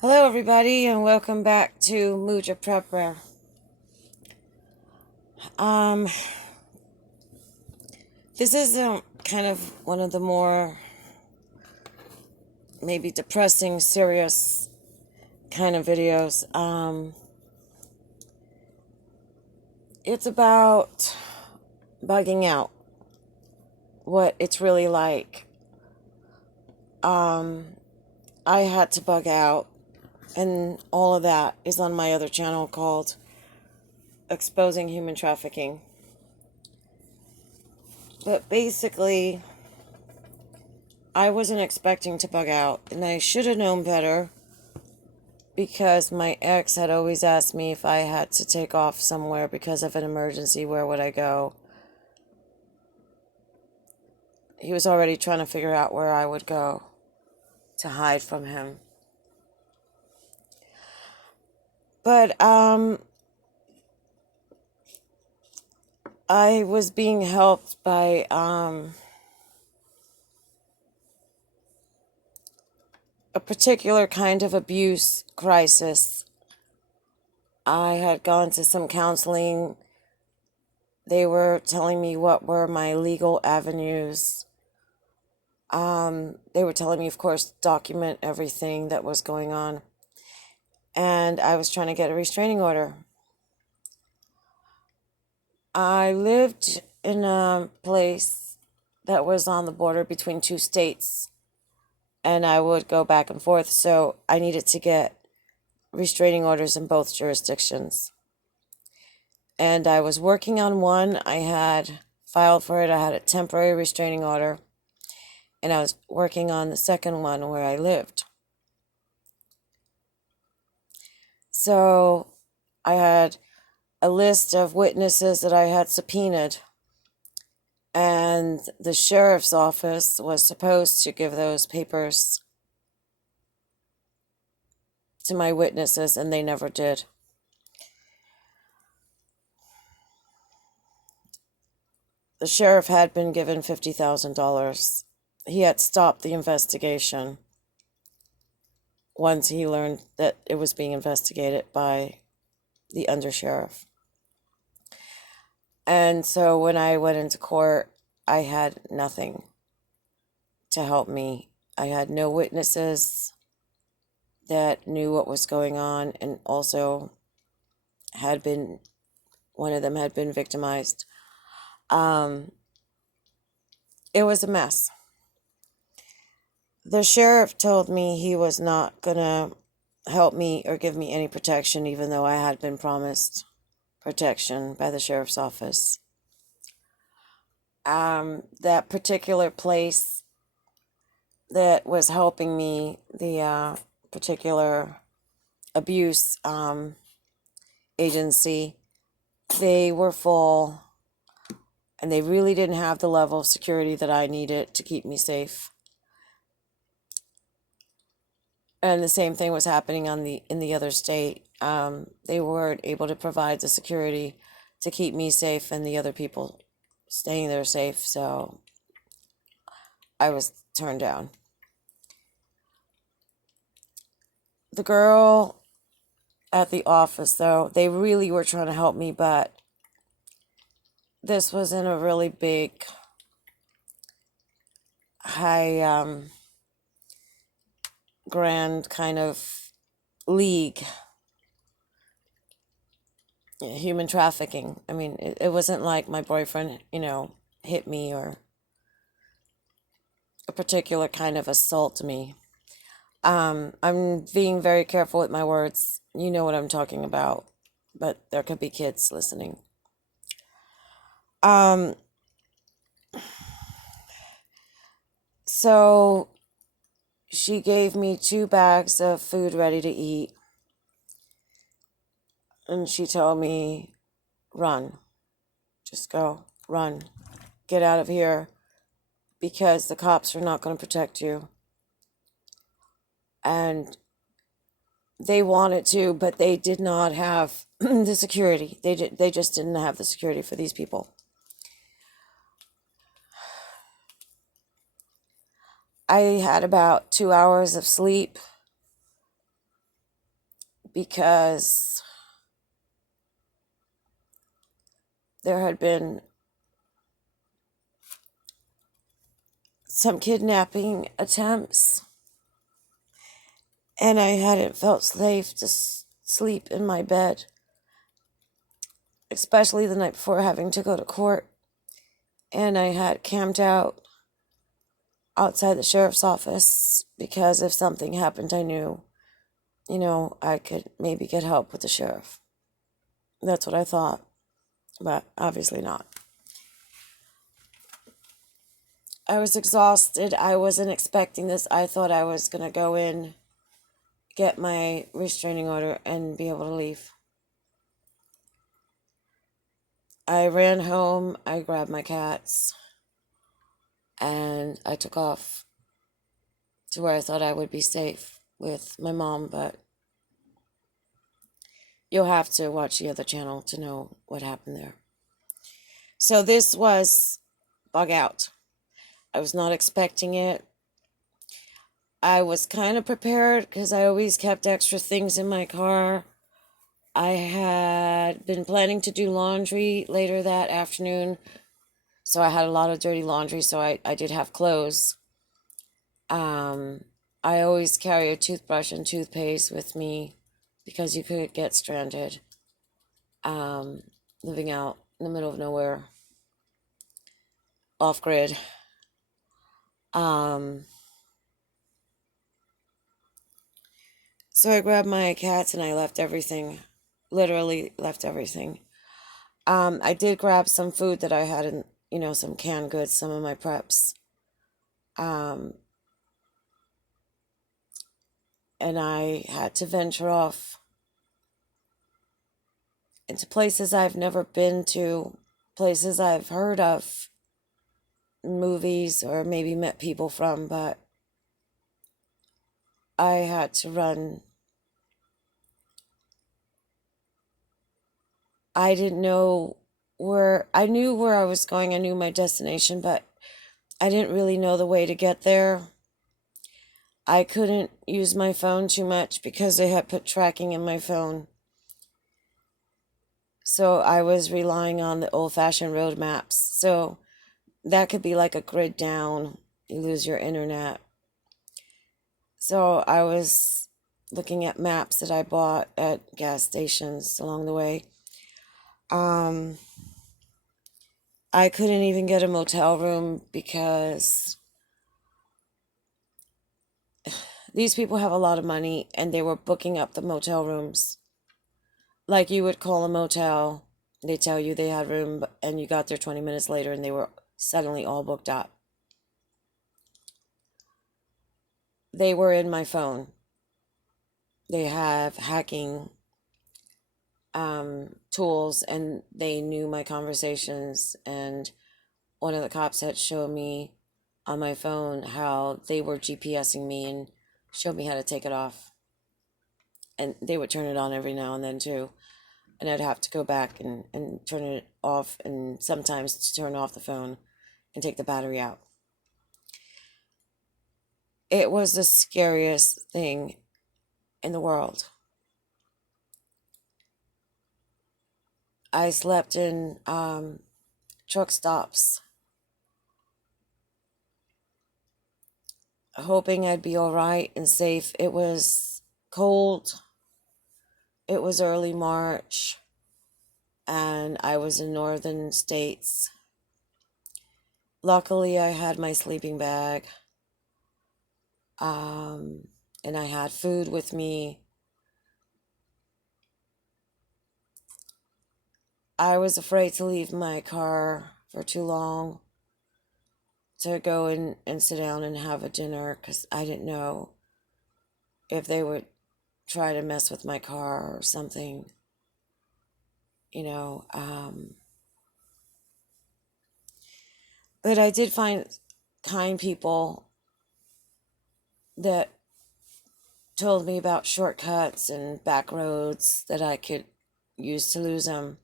Hello, everybody, and welcome back to Muja Prepper. Um, this is kind of one of the more maybe depressing, serious kind of videos. It's about bugging out, what it's really like. I had to bug out, and all of that is on my other channel called Exposing Human Trafficking. But basically, I wasn't expecting to bug out, and I should have known better because my ex had always asked me if I had to take off somewhere because of an emergency, where would I go? He was already trying to figure out where I would go to hide from him. But I was being helped by a particular kind of abuse crisis. I had gone to some counseling. They were telling me what were my legal avenues. They were telling me, of course, document everything that was going on. And I was trying to get a restraining order. I lived in a place that was on the border between two states, and I would go back and forth, so I needed to get restraining orders in both jurisdictions. And I was working on one. I had filed for it. I had a temporary restraining order, and I was working on the second one where I lived. So I had a list of witnesses that I had subpoenaed, and the sheriff's office was supposed to give those papers to my witnesses, and they never did. The sheriff had been given $50,000. He had stopped the investigation once he learned that it was being investigated by the undersheriff. And so when I went into court, I had nothing to help me. I had no witnesses that knew what was going on, and also one of them had been victimized. It was a mess. The sheriff told me he was not gonna help me or give me any protection, even though I had been promised protection by the sheriff's office. That particular place that was helping me, the particular abuse agency, they were full, and they really didn't have the level of security that I needed to keep me safe. And the same thing was happening in the other state. They weren't able to provide the security to keep me safe and the other people staying there safe, so I was turned down. The girl at the office, though, they really were trying to help me, but this was in a really big, high, grand kind of league. Human trafficking. I mean, it wasn't like my boyfriend, hit me, or a particular kind of assault me. I'm being very careful with my words. You know what I'm talking about, but there could be kids listening. So she gave me 2 bags of food ready to eat, and she told me, run, just go, run, get out of here, because the cops are not going to protect you. And they wanted to, but they did not have the security. They just didn't have the security for these people. I had about 2 hours of sleep, because there had been some kidnapping attempts, and I hadn't felt safe to sleep in my bed, especially the night before having to go to court. And I had camped out outside the sheriff's office because if something happened, I knew, I could maybe get help with the sheriff. That's what I thought, but obviously not. I was exhausted. I wasn't expecting this. I thought I was going to go in, get my restraining order, and be able to leave. I ran home, I grabbed my cats, and I took off to where I thought I would be safe with my mom, but you'll have to watch the other channel to know what happened there. So this was Bug Out. I was not expecting it. I was kind of prepared because I always kept extra things in my car. I had been planning to do laundry later that afternoon, so I had a lot of dirty laundry, so I did have clothes. I always carry a toothbrush and toothpaste with me because you could get stranded living out in the middle of nowhere, off grid. So I grabbed my cats and I left everything, literally left everything. I did grab some food that I had in, some canned goods, some of my preps. And I had to venture off into places I've never been to, places I've heard of in movies or maybe met people from, but I had to run. I didn't know I knew where I was going, I knew my destination, but I didn't really know the way to get there. I couldn't use my phone too much because they had put tracking in my phone. So I was relying on the old-fashioned road maps. So that could be like a grid down. You lose your internet. So I was looking at maps that I bought at gas stations along the way. I couldn't even get a motel room because these people have a lot of money and they were booking up the motel rooms. Like you would call a motel, they tell you they had room, and you got there 20 minutes later and they were suddenly all booked up. They were in my phone. They have hacking tools and they knew my conversations, and one of the cops had showed me on my phone how they were GPSing me and showed me how to take it off. And they would turn it on every now and then too. And I'd have to go back and turn it off, and sometimes to turn off the phone and take the battery out. It was the scariest thing in the world. I slept in truck stops, hoping I'd be all right and safe. It was cold. It was early March, and I was in northern states. Luckily, I had my sleeping bag, and I had food with me. I was afraid to leave my car for too long to go and sit down and have a dinner because I didn't know if they would try to mess with my car or something, you know. But I did find kind people that told me about shortcuts and back roads that I could use to lose them.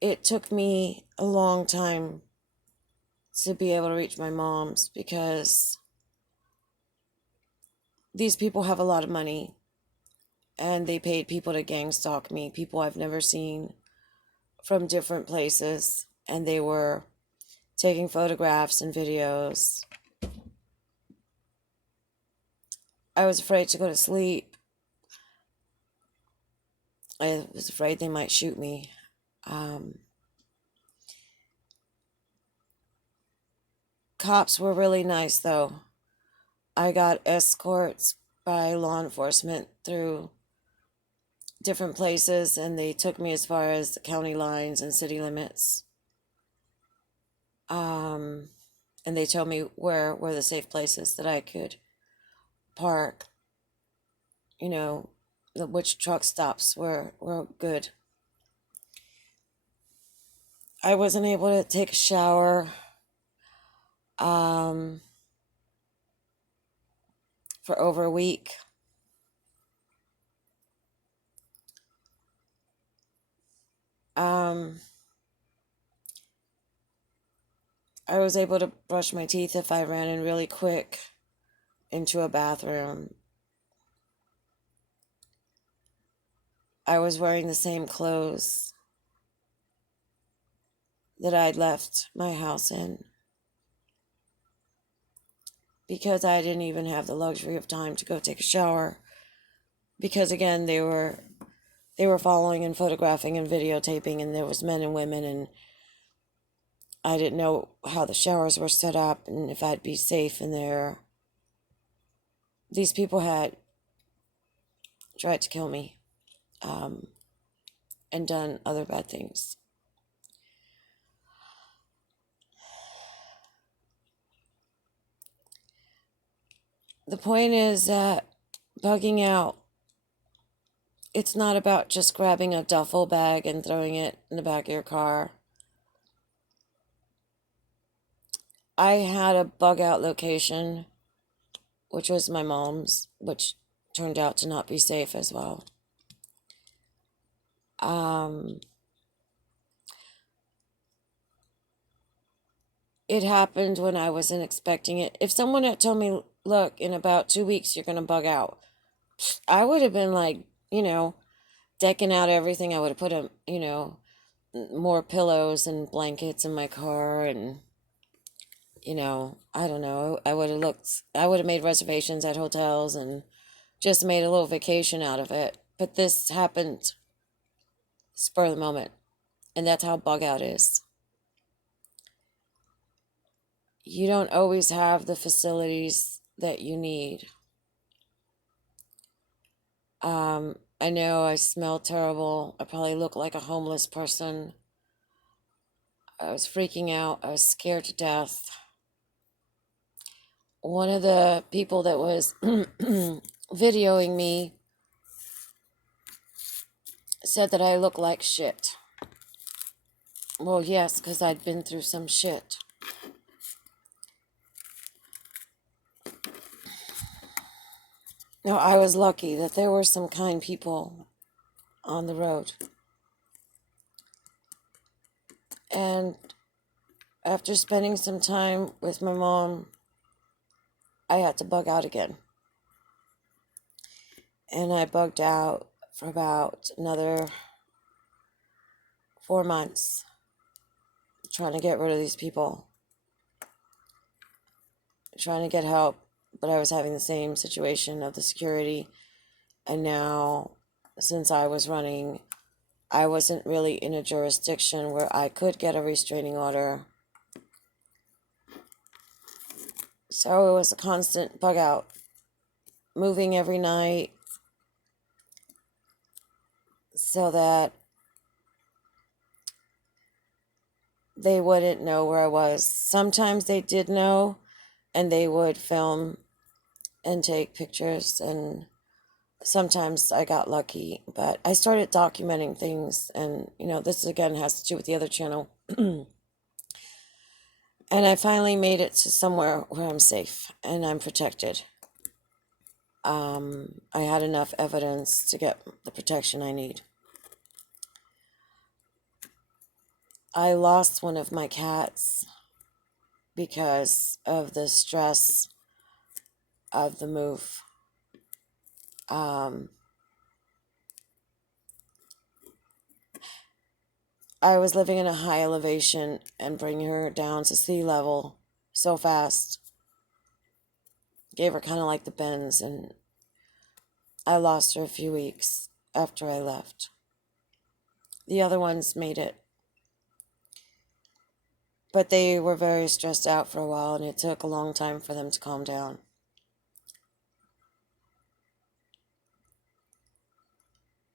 It took me a long time to be able to reach my mom's, because these people have a lot of money and they paid people to gang stalk me, people I've never seen from different places, and they were taking photographs and videos. I was afraid to go to sleep. I was afraid they might shoot me. Cops were really nice, though. I got escorts by law enforcement through different places, and they took me as far as the county lines and city limits. And they told me where were the safe places that I could park. You know, which truck stops were good. I wasn't able to take a shower for over a week. I was able to brush my teeth if I ran in really quick into a bathroom. I was wearing the same clothes that I'd left my house in, because I didn't even have the luxury of time to go take a shower, because again they were following and photographing and videotaping, and there was men and women, and I didn't know how the showers were set up and if I'd be safe in there. These people had tried to kill me, and done other bad things. The point is that bugging out, it's not about just grabbing a duffel bag and throwing it in the back of your car. I had a bug out location, which was my mom's, which turned out to not be safe as well. It happened when I wasn't expecting it. If someone had told me, look, in about 2 weeks you're going to bug out, I would have been like, decking out everything. I would have put more pillows and blankets in my car, and I don't know. I would have made reservations at hotels and just made a little vacation out of it. But this happened spur of the moment, and that's how bug out is. You don't always have the facilities that you need. I know I smell terrible. I probably look like a homeless person. I was freaking out. I was scared to death. One of the people that was videoing me said that I look like shit. Well, yes, because I'd been through some shit. Now, I was lucky that there were some kind people on the road. And after spending some time with my mom, I had to bug out again. And I bugged out for about another 4 months, trying to get rid of these people, trying to get help. But I was having the same situation of the security. And now, since I was running, I wasn't really in a jurisdiction where I could get a restraining order. So it was a constant bug out, moving every night so that they wouldn't know where I was. Sometimes they did know, and they would film and take pictures, and sometimes I got lucky. But I started documenting things, and this again has to do with the other channel. And I finally made it to somewhere where I'm safe and I'm protected. I had enough evidence to get the protection I need. I lost one of my cats because of the stress of the move. Um, I was living in a high elevation, and bringing her down to sea level so fast gave her kind of like the bends, and I lost her a few weeks after I left. The other ones made it, but they were very stressed out for a while, and it took a long time for them to calm down.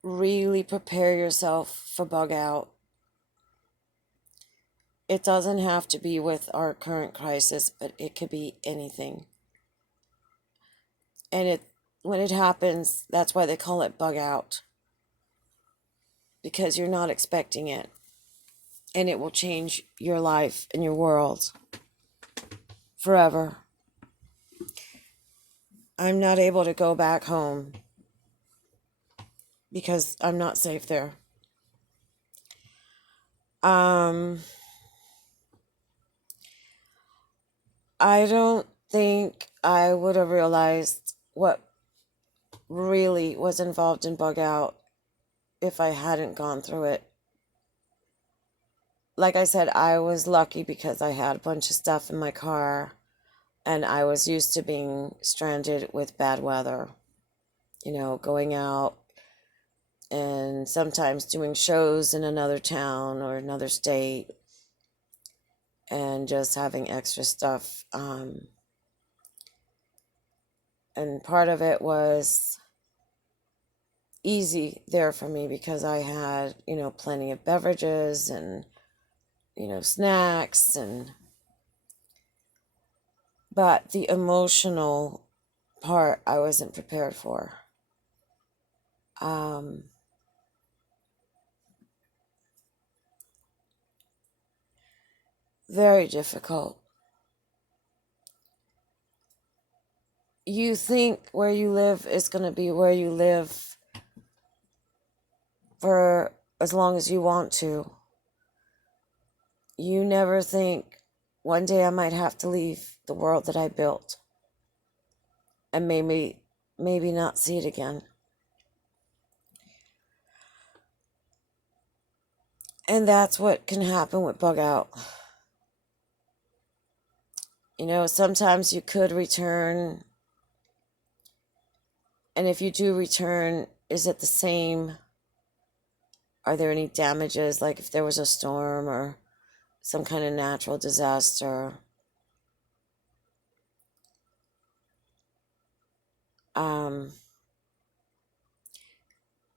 Really prepare yourself for bug out. It doesn't have to be with our current crisis, but it could be anything. And when it happens, that's why they call it bug out, because you're not expecting it, and it will change your life and your world forever. I'm not able to go back home because I'm not safe there. I don't think I would have realized what really was involved in bug out if I hadn't gone through it. Like I said, I was lucky because I had a bunch of stuff in my car, and I was used to being stranded with bad weather. Going out and sometimes doing shows in another town or another state, and just having extra stuff. And part of it was easy there for me because I had, plenty of beverages and, snacks, but the emotional part I wasn't prepared for. Very difficult. You think where you live is going to be where you live for as long as you want to. You never think one day I might have to leave the world that I built and maybe not see it again. And that's what can happen with bug out. Sometimes you could return, and if you do return, is it the same? Are there any damages, like if there was a storm or some kind of natural disaster?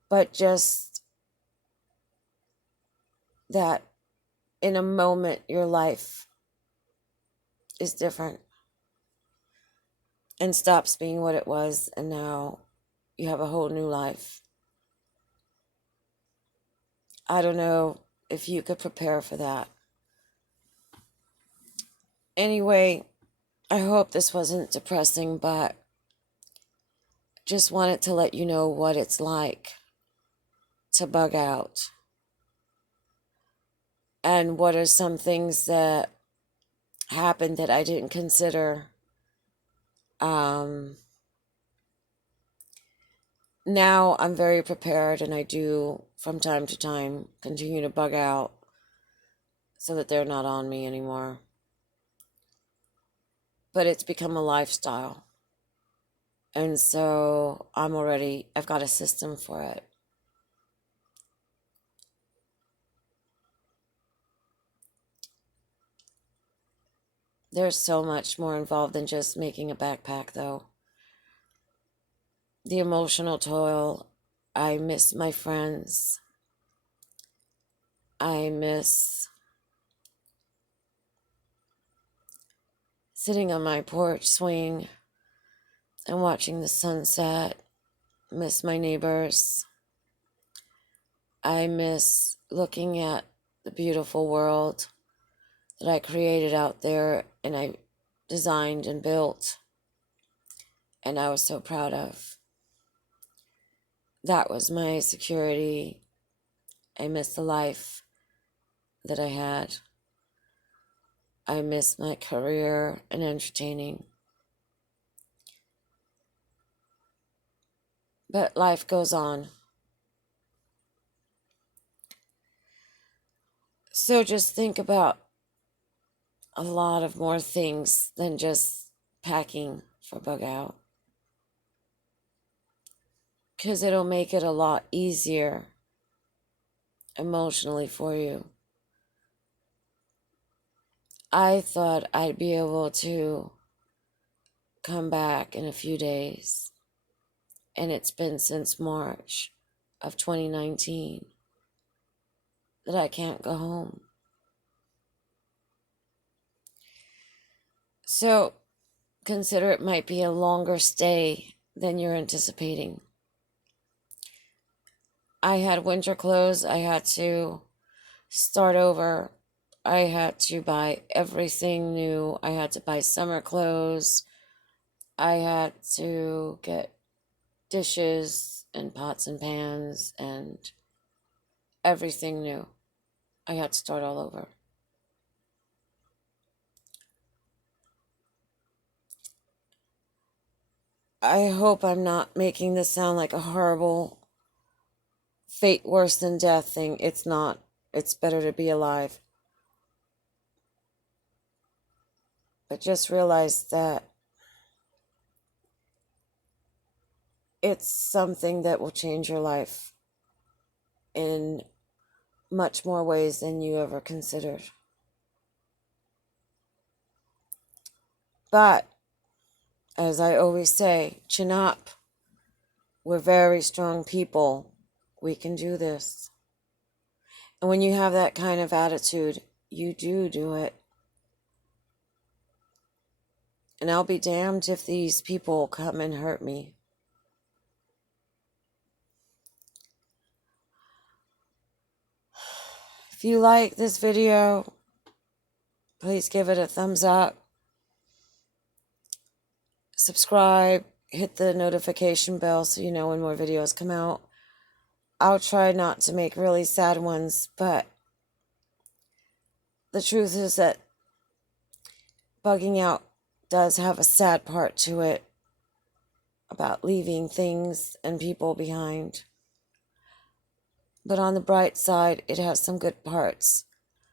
But just that in a moment, your life is different and stops being what it was, and now you have a whole new life. I don't know if you could prepare for that. Anyway, I hope this wasn't depressing, but just wanted to let you know what it's like to bug out, and what are some things that happened that I didn't consider. Now I'm very prepared, and I do from time to time continue to bug out so that they're not on me anymore. But it's become a lifestyle. And so I've got a system for it. There's so much more involved than just making a backpack, though. The emotional toil. I miss my friends. I miss sitting on my porch swing and watching the sunset. Miss my neighbors. I miss looking at the beautiful world that I created out there, and I designed and built, and I was so proud of. That was my security. I miss the life that I had. I miss my career in entertaining. But life goes on. So just think about a lot of more things than just packing for bug out. Because it'll make it a lot easier emotionally for you. I thought I'd be able to come back in a few days, and it's been since March of 2019 that I can't go home. So consider it might be a longer stay than you're anticipating. I had winter clothes. I had to start over. I had to buy everything new. I had to buy summer clothes. I had to get dishes and pots and pans and everything new. I had to start all over. I hope I'm not making this sound like a horrible fate worse than death thing. It's not. It's better to be alive. But just realize that it's something that will change your life in much more ways than you ever considered. But, as I always say, chin up. We're very strong people. We can do this. And when you have that kind of attitude, you do it. And I'll be damned if these people come and hurt me. If you like this video, please give it a thumbs up. Subscribe, hit the notification bell so you know when more videos come out. I'll try not to make really sad ones, but the truth is that bugging out does have a sad part to it about leaving things and people behind. But on the bright side, it has some good parts.